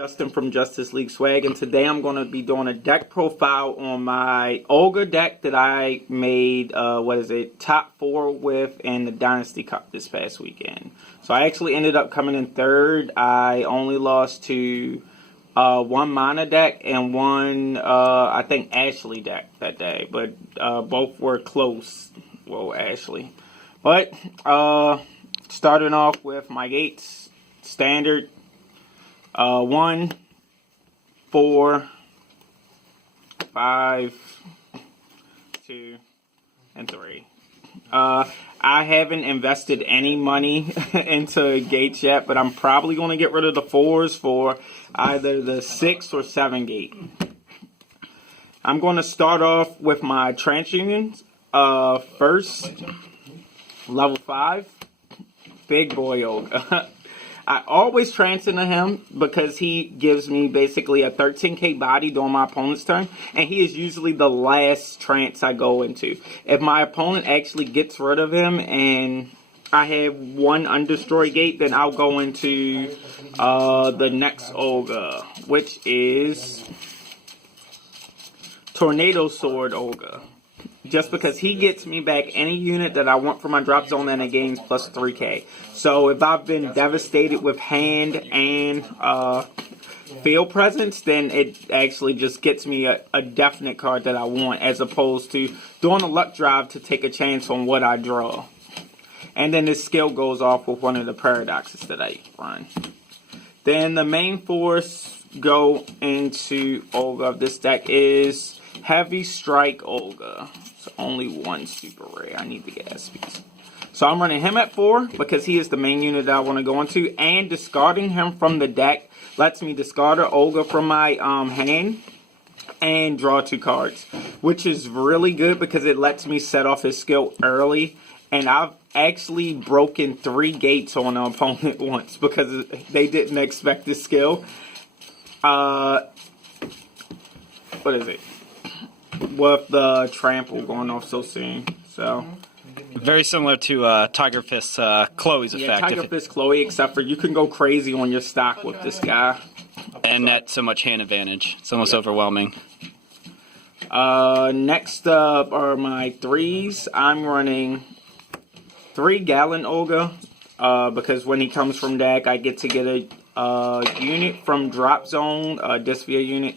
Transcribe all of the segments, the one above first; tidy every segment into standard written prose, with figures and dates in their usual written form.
Justin from Justice League Swag, and today I'm going to be doing a deck profile on my Olga deck that I made, top 4 with in the Dynasty Cup this past weekend. So I actually ended up coming in third. I only lost to one Mana deck and one, I think, Ashley deck that day, but both were close. Well, Ashley. But, starting off with my gates, standard. 1, 4, 5, 2, and 3. I haven't invested any money into gates yet, but I'm probably going to get rid of the 4s for either the 6 or 7 gate. I'm going to start off with my TransUnions. First, level 5, big boy Olga. I always trance into him because he gives me basically a 13k body during my opponent's turn, and he is usually the last trance I go into. If my opponent actually gets rid of him and I have one undestroyed gate, then I'll go into the next Olga, which is Tornado Sword Olga. Just because he gets me back any unit that I want for my drop zone and it gains plus 3k. So if I've been devastated with hand and field presence, then it actually just gets me a definite card that I want, as opposed to doing a luck drive to take a chance on what I draw. And then this skill goes off with one of the paradoxes that I run. Then the main force go into Olga of this deck is Heavy Strike Olga. So only one super rare. I need the gas piece. So I'm running him at 4 because he is the main unit that I want to go into. And discarding him from the deck lets me discard Olga from my hand and draw 2 cards. Which is really good because it lets me set off his skill early. And I've actually broken 3 gates on an opponent once because they didn't expect this skill. What is it? With the trample going off so soon. So very similar to Tiger Fist Chloe's effect. Yeah, Tiger Fist Chloe, except for you can go crazy on your stock with this guy. And that's so much hand advantage. It's almost overwhelming. Next up are my 3s. I'm running 3 Gallon Olga because when he comes from deck, I get to get a unit from drop zone, a Dysphere unit.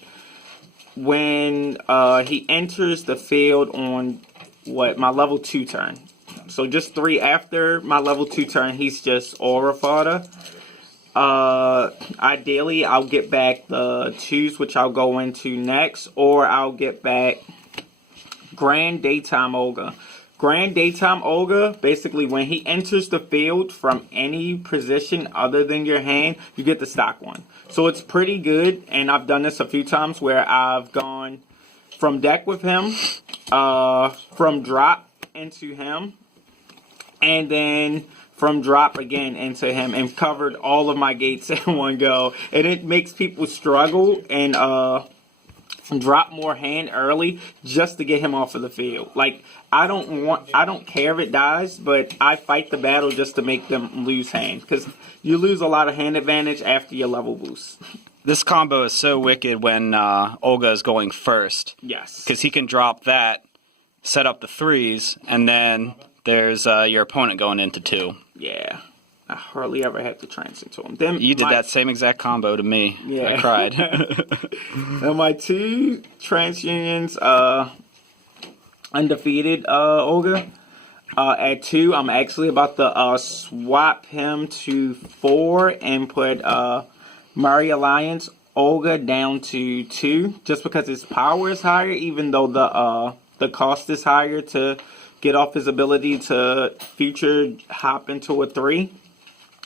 When he enters the field on my level 2 turn. So just 3 after my level 2 turn, he's just Aura Fodder. Ideally, I'll get back the 2s, which I'll go into next, or I'll get back Grand Daytime Olga. Grand Daytime Olga, basically when he enters the field from any position other than your hand, you get the stock one. So it's pretty good, and I've done this a few times where I've gone from deck with him, from drop into him, and then from drop again into him, and covered all of my gates in one go. And it makes people struggle and drop more hand early just to get him off of the field. Like, I don't care if it dies, but I fight the battle just to make them lose hand, because you lose a lot of hand advantage after your level boost. This combo is so wicked when Olga is going first. Yes. Because he can drop that, set up the 3s, and then there's your opponent going into 2. Yeah. I hardly ever had to trance into him. Then you did that same exact combo to me. Yeah. I cried. And my 2 TransUnions, undefeated Olga. At 2, I'm actually about to swap him to 4 and put Murray Alliance Olga down to 2, just because his power is higher, even though the cost is higher to get off his ability to future hop into a 3.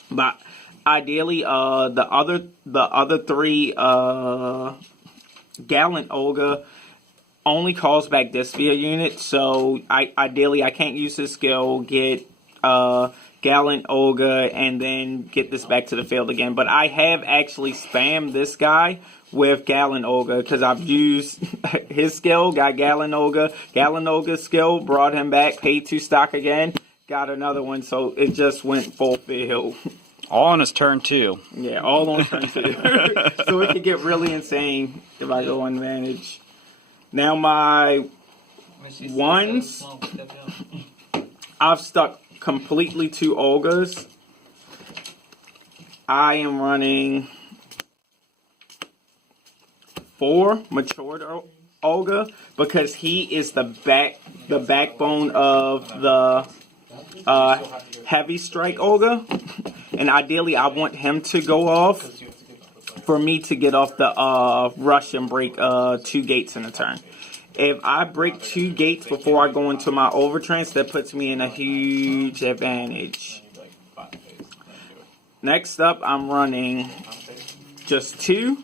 But ideally, the other 3 Gallant Olga only calls back Dysphere units, so ideally I can't use his skill, get Gallant Olga, and then get this back to the field again. But I have actually spammed this guy with Gallant Olga, because I've used his skill, got Gallant Olga's skill, brought him back, paid 2 stock again, got another one, so it just went full field. All on his turn, too. Yeah, all on turn 2. So it could get really insane if I go advantage. Now my ones, I've stuck completely to Olga's. I am running 4 matured Olga because he is the backbone of the heavy strike Olga, and ideally I want him to go off for me to get off the rush and break 2 gates in a turn. If I break 2 gates before I go into my overtrance, that puts me in a huge advantage. Next up, I'm running just 2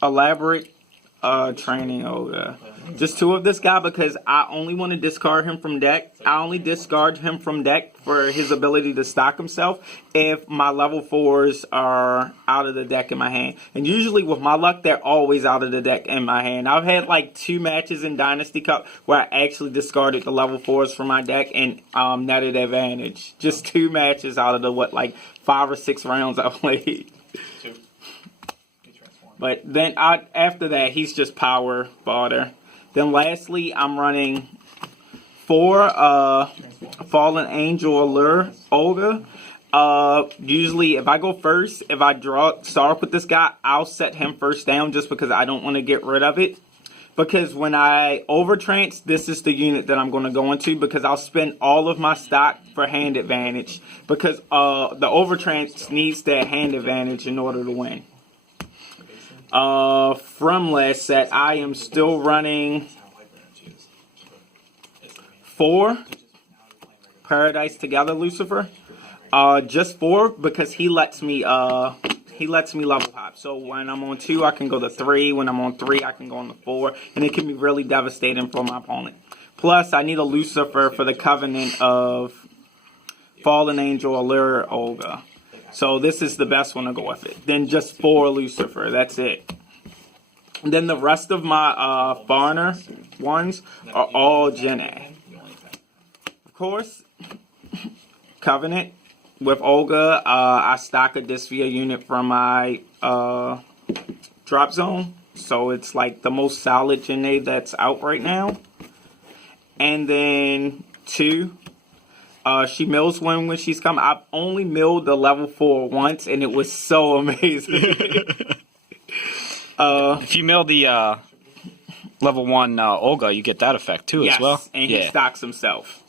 elaborate training Olga. Just 2 of this guy because I only want to discard him from deck. I only discard him from deck for his ability to stock himself if my level 4s are out of the deck in my hand. And usually with my luck, they're always out of the deck in my hand. I've had like 2 matches in Dynasty Cup where I actually discarded the level 4s from my deck and netted advantage. Just 2 matches out of the, 5 or 6 rounds I played. But then after that, he's just power fodder. Then lastly, I'm running 4 Fallen Angel Allure Olga. Usually, if I go first, if I start up with this guy, I'll set him first down just because I don't want to get rid of it. Because when I overtrance, this is the unit that I'm going to go into because I'll spend all of my stock for hand advantage. Because the overtrance needs that hand advantage in order to win. From last set, I am still running 4 Paradise Together Lucifer. Just 4 because he lets me level hop. So when I'm on 2, I can go to 3. When I'm on 3, I can go on to 4, and it can be really devastating for my opponent. Plus, I need a Lucifer for the Covenant of Fallen Angel Allure Olga. So this is the best one to go with it. Then just 4 Lucifer. That's it. And then the rest of my Farner ones are all Gen A. Of course, Covenant with Olga. I stock a Dysphere unit from my drop zone. So it's like the most solid Gen A that's out right now. And then 2. She mills when she's coming. I've only milled the level 4 once, and it was so amazing. If you mill the level 1 Olga, you get that effect too as well. Yes, and he stocks himself.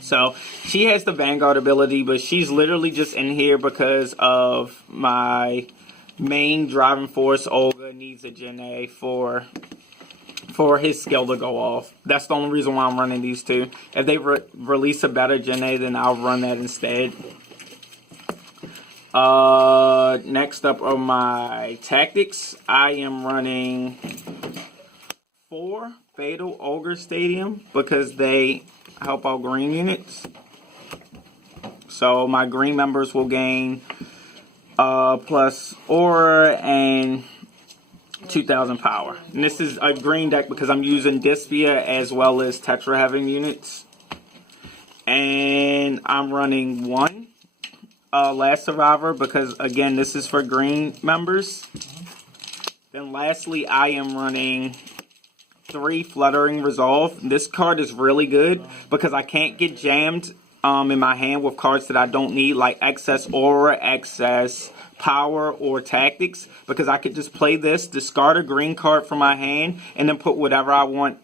So she has the Vanguard ability, but she's literally just in here because of my main driving force. Olga needs a Gen A for his skill to go off. That's the only reason why I'm running these 2. If they release a better Gen A, then I'll run that instead. Next up are my tactics. I am running 4 Fatal Ogre Stadium because they help out green units. So my green members will gain plus aura and 2,000 power. And this is a green deck because I'm using Dysphere as well as Tetra Heaven units. And I'm running 1 Last Survivor because, again, this is for green members. Then lastly, I am running 3 Fluttering Resolve. This card is really good because I can't get jammed in my hand with cards that I don't need, like excess aura, excess power, or tactics, because I could just play this, discard a green card from my hand, and then put whatever I want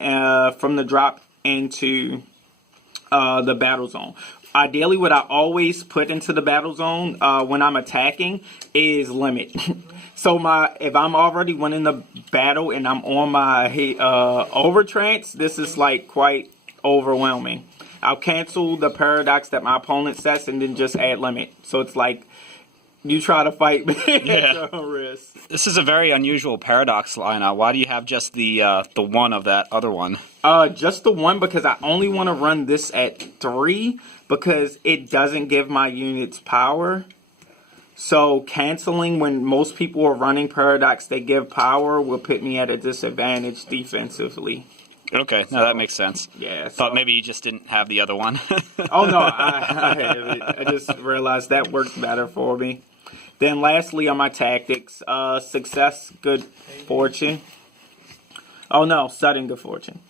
from the drop into the battle zone. Ideally, what I always put into the battle zone when I'm attacking is limit. So if I'm already winning the battle and I'm on my overtrance, this is like quite overwhelming. I'll cancel the paradox that my opponent sets and then just add limit. So it's like you try to fight me at your own risk. This is a very unusual paradox lineup. Why do you have just the 1 of that other one? Just the 1 because I only want to run this at 3 because it doesn't give my units power. So canceling when most people are running paradox they give power will put me at a disadvantage defensively. Okay, no, that makes sense. Yeah. Thought maybe you just didn't have the other one. Oh no, I have it. I just realized that works better for me. Then lastly on my tactics, success, good fortune. Oh no, sudden good fortune.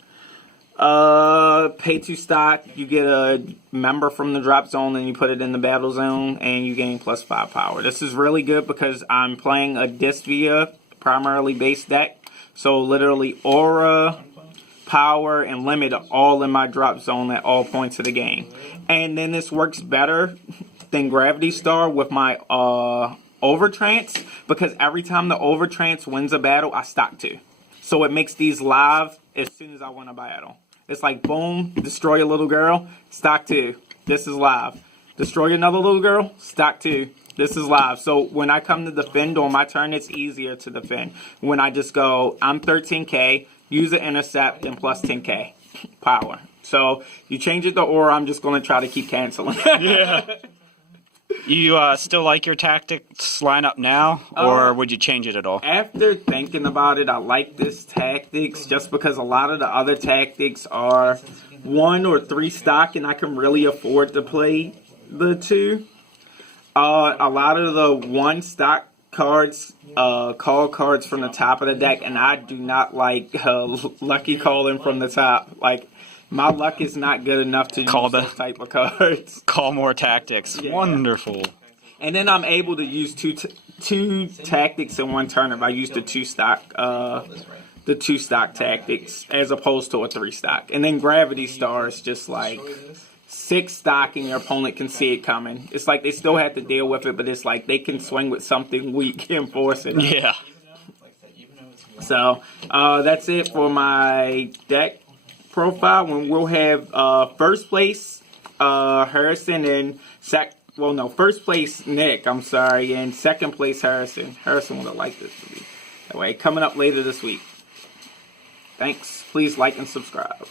Pay 2 stock, you get a member from the drop zone and you put it in the battle zone and you gain +5 power. This is really good because I'm playing a Dysvia primarily based deck. So literally aura, power, and limit are all in my drop zone at all points of the game. And then this works better than Gravity Star with my Overtrance, because every time the Overtrance wins a battle, I stock 2. So it makes these live as soon as I win a battle. It's like, boom, destroy a little girl, stock 2. This is live. Destroy another little girl, stock 2. This is live. So when I come to defend on my turn, it's easier to defend. When I just go, I'm 13k, use an intercept, and plus 10k power. So you change it to aura, I'm just going to try to keep canceling. Yeah. You still like your tactics lineup now, or would you change it at all? After thinking about it, I like this tactics just because a lot of the other tactics are 1 or 3 stock, and I can really afford to play the 2. A lot of the 1 stock cards, call cards from the top of the deck, and I do not like lucky calling from the top. Like, my luck is not good enough to use those type of cards. Call more tactics. Yeah. Wonderful. And then I'm able to use two tactics in one turn if I use the 2 stock tactics as opposed to a 3 stock. And then Gravity Star is just like 6 stock and your opponent can see it coming. It's like they still have to deal with it, but it's like they can swing with something weak and force it. Yeah. So that's it for my deck profile. When we'll have first place Harrison and first place Nick, I'm sorry, and second place Harrison. Harrison would have liked this to be that way. Coming up later this week. Thanks. Please like and subscribe.